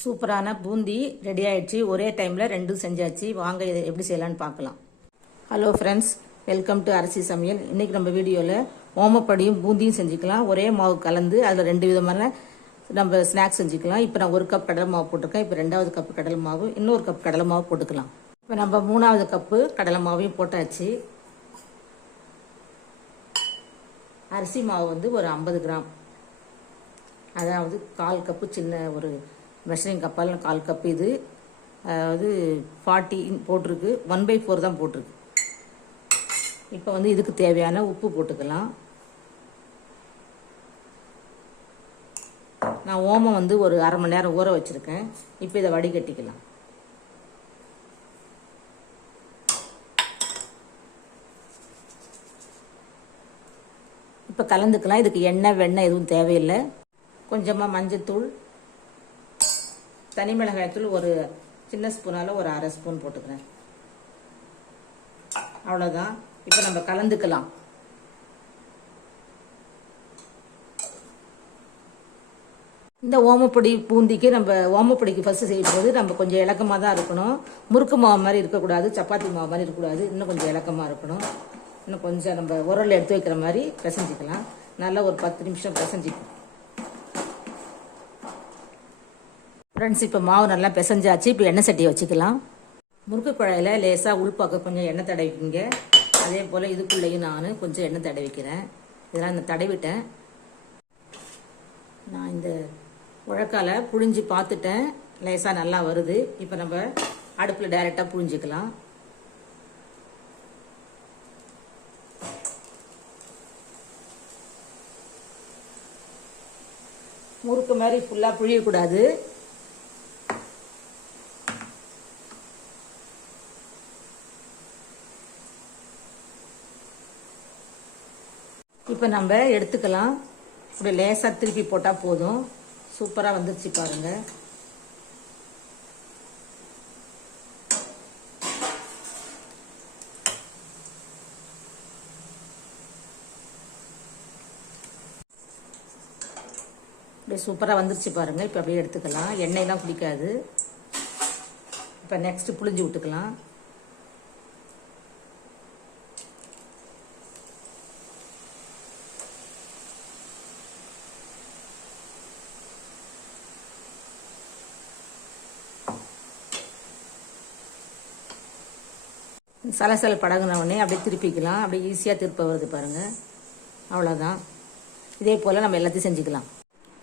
சூப்பரான பூந்தி ரெடி ஆயிடுச்சு. ஒரே டைமில் ரெண்டும் செஞ்சாச்சு. வாங்க இதை எப்படி செய்யலாம்னு பார்க்கலாம். ஹலோ ஃப்ரெண்ட்ஸ் வெல்கம் டு அரிசி சமையல். இன்றைக்கி நம்ம வீடியோவில் ஓமப்படியும் பூந்தியும் செஞ்சுக்கலாம். ஒரே மாவு கலந்து அதில் ரெண்டு விதமான நம்ம ஸ்நாக்ஸ் செஞ்சுக்கலாம். இப்போ நான் ஒரு கப் கடலை மாவு போட்டிருக்கேன். இப்போ ரெண்டாவது கப் கடலை மாவு இன்னொரு கப் கடலை மாவு போட்டுக்கலாம். இப்போ நம்ம மூணாவது கப்பு கடலை மாவையும் போட்டாச்சு. அரிசி மாவு வந்து ஒரு ஐம்பது கிராம். அதாவது கால் கப்பு சின்ன ஒரு மெஷரிங் கப்பால் கால் கப்பு இது. அதாவது ஃபார்ட்டி போட்டிருக்கு. ஒன் பை ஃபோர் தான் போட்டிருக்கு. இப்போ வந்து இதுக்கு தேவையான உப்பு போட்டுக்கலாம். நான் ஓமம் வந்து ஒரு அரை மணி நேரம் ஊற வச்சுருக்கேன். இப்போ இதை வடிகட்டிக்கலாம். இப்போ கலந்துக்கலாம். இதுக்கு எண்ணெய் வெண்ணெய் எதுவும் தேவையில்லை. கொஞ்சமாக மஞ்சத்தூள். தனி மிளகாய்த்தூள் ஒரு சின்ன ஸ்பூனால் ஒரு அரை ஸ்பூன் போட்டுக்கிறேன். அவ்வளோதான் இப்போ நம்ம கலந்துக்கலாம். இந்த ஓமப்பொடி பூந்திக்கு நம்ம ஓமப்பொடிக்கு ஃபஸ்ட்டு செய்யும்போது நம்ம கொஞ்சம் இலக்கமாக தான் இருக்கணும். முறுக்கு மாவு மாதிரி இருக்கக்கூடாது சப்பாத்தி மாவு மாதிரி இருக்கக்கூடாது. இன்னும் கொஞ்சம் இலக்கமாக இருக்கணும். இன்னும் கொஞ்சம் நம்ம உரல் எடுத்து வைக்கிற மாதிரி பிசைஞ்சிக்கலாம். நல்லா ஒரு பத்து நிமிஷம் பிசைஞ்சிக்கணும் ஃப்ரெண்ட்ஸ் இப்போ மாவு நல்லா பிசைஞ்சாச்சு. இப்போ எண்ணெய் சட்டியை வச்சுக்கலாம். முறுக்கு குழாயில் லேசாக உள்பாக்க கொஞ்சம் எண்ணெய் தடவிக்கிங்க. அதே போல் இதுக்குள்ளேயும் நான் கொஞ்சம் எண்ணெய் தடவிக்கிறேன். இதெல்லாம் இந்த தடவிட்டேன். நான் இந்த உழக்கால புழிஞ்சு பார்த்துட்டேன். லேசாக நல்லா வருது. இப்போ நம்ம அடுப்பில் டைரெக்டாக புழிஞ்சிக்கலாம். முறுக்கு மாதிரி ஃபுல்லாக புழியக்கூடாது. இப்போ நம்ம எடுத்துக்கலாம். இப்படி லேசாக திருப்பி போட்டால் போதும். சூப்பராக வந்துருச்சு பாருங்க. இப்படி சூப்பராக வந்துருச்சு பாருங்க. இப்போ அப்படியே எடுத்துக்கலாம். எண்ணெயெலாம் பிடிக்காது இப்போ நெக்ஸ்ட்டு புளிஞ்சு விட்டுக்கலாம். சலசல படகுன உடனே அப்படியே திருப்பிக்கலாம். அப்படியே ஈஸியாக திருப்ப வருது பாருங்கள் அவ்வளோதான் இதே போல் நம்ம எல்லாத்தையும் செஞ்சுக்கலாம்.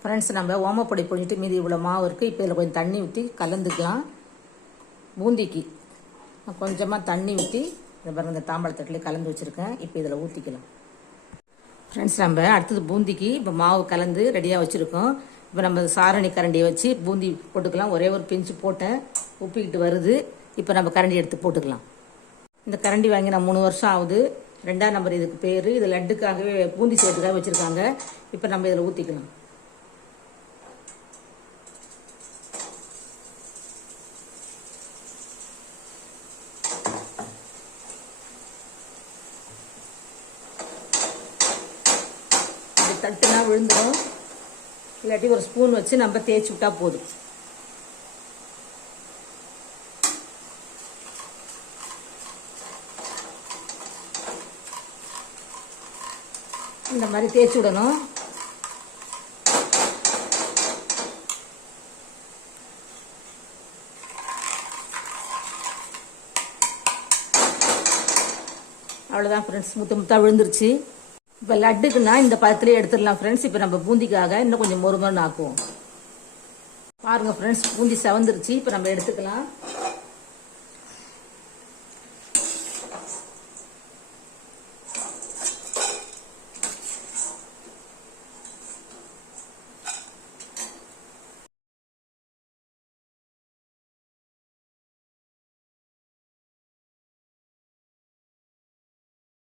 ஃப்ரெண்ட்ஸ் நம்ம ஓமப்பொடி பொடிட்டு மீதி இவ்வளோ மாவு இருக்குது இப்போ இதில் கொஞ்சம் தண்ணி ஊற்றி கலந்துக்கலாம். பூந்திக்கு கொஞ்சமாக தண்ணி ஊற்றி இந்த பாருங்கள் இந்த தாம்பாளத்தட்டில் கலந்து வச்சுருக்கேன். இப்போ இதில் ஊற்றிக்கலாம் ஃப்ரெண்ட்ஸ் நம்ம அடுத்தது பூந்திக்கு இப்போ மாவு கலந்து ரெடியாக வச்சுருக்கோம். இப்போ நம்ம சாரணி கரண்டியை வச்சு பூந்தி போட்டுக்கலாம். ஒரே ஒரு பிஞ்சு போட்டேன். உப்பிக்கிட்டு வருது. இப்போ நம்ம கரண்டி எடுத்து போட்டுக்கலாம். இந்த கரண்டி வாங்கி நான் மூணு வருஷம் ஆகுது. ரெண்டாம் நம்பர் இதுக்கு பேர். இது லட்டுக்காகவே பூந்தி செய்யறதுக்காக வச்சுருக்காங்க. இப்போ நம்ம இதில் ஊற்றிக்கலாம் தட்டுனா விழுந்துடும் இல்லாட்டி ஒரு ஸ்பூன் வச்சு நம்ம தேய்ச்சி விட்டா போதும். இந்த மாதிரி தேய்ச்சி விடணும். அவ்வளோதான் ஃப்ரெண்ட்ஸ் முத்த முத்தா விழுந்துருச்சு. இப்போ லட்டுக்குன்னா இந்த பழத்துலேயே எடுத்துடலாம் ஃப்ரெண்ட்ஸ் இப்போ நம்ம பூந்திக்காக இன்னும் கொஞ்சம் மொறு மொறுன்னு ஆக்குவோம். பாருங்கள் ஃப்ரெண்ட்ஸ் பூந்தி செவந்துருச்சு. இப்போ நம்ம எடுத்துக்கலாம்.